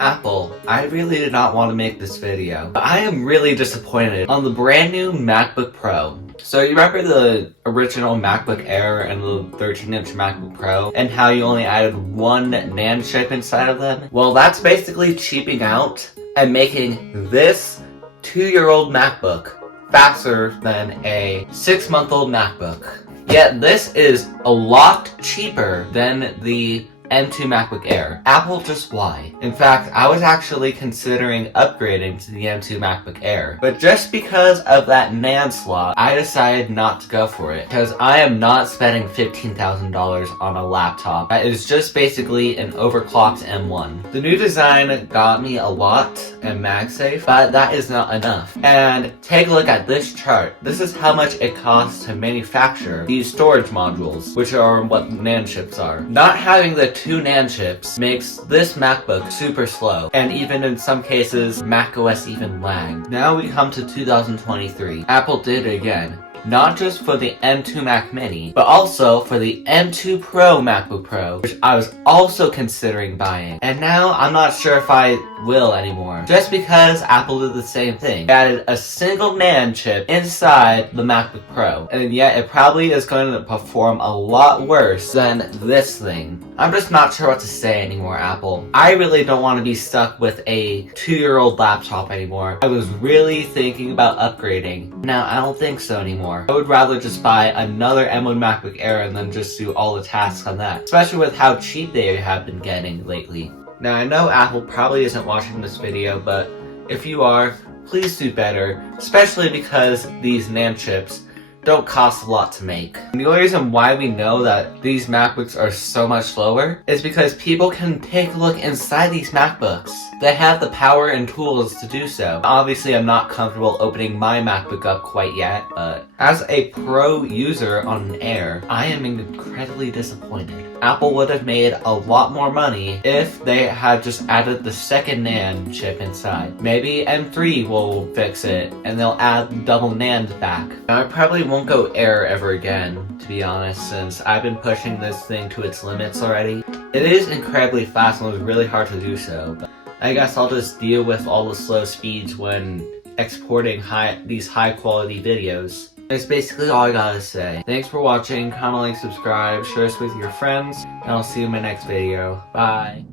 Apple, I really did not want to make this video, but I am really disappointed on the brand new MacBook Pro. So you remember the original MacBook Air and the 13-inch MacBook Pro, and how you only added one NAND chip inside of them? Well, that's basically cheaping out and making this 2-year-old MacBook faster than a 6-month-old MacBook. Yet this is a lot cheaper than the M2 MacBook Air. Apple, just why? In fact, I was actually considering upgrading to the M2 MacBook Air, but just because of that NAND slot, I decided not to go for it, because I am not spending $15,000 on a laptop that is just basically an overclocked M1. The new design got me a lot and MagSafe, but that is not enough. And take a look at this chart. This is how much it costs to manufacture these storage modules, which are what NAND chips are. Not having the 2 NAND chips makes this MacBook super slow, and even in some cases, macOS even lagged. Now we come to 2023. Apple did it again. Not just for the M2 Mac Mini, but also for the M2 Pro MacBook Pro, which I was also considering buying. And now I'm not sure if I will anymore, just because Apple did the same thing. They added a single NAND chip inside the MacBook Pro, and yet it probably is going to perform a lot worse than this thing. I'm just not sure what to say anymore, Apple. I really don't want to be stuck with a 2-year-old laptop anymore. I was really thinking about upgrading. Now, I don't think so anymore. I would rather just buy another M1 MacBook Air and then just do all the tasks on that, especially with how cheap they have been getting lately. Now, I know Apple probably isn't watching this video, but if you are, please do better, especially because these NAND chips don't cost a lot to make. And the only reason why we know that these MacBooks are so much slower is because people can take a look inside these MacBooks. They have the power and tools to do so. Obviously, I'm not comfortable opening my MacBook up quite yet, but as a pro user on an Air, I am incredibly disappointed. Apple would have made a lot more money if they had just added the second NAND chip inside. Maybe M3 will fix it, and they'll add double NAND back. Now, I probably won't go Air ever again, to be honest, since I've been pushing this thing to its limits already. It is incredibly fast and it was really hard to do so, but I guess I'll just deal with all the slow speeds when exporting these high quality videos. That's basically all I gotta say. Thanks for watching, comment, like, subscribe, share this with your friends, and I'll see you in my next video. Bye!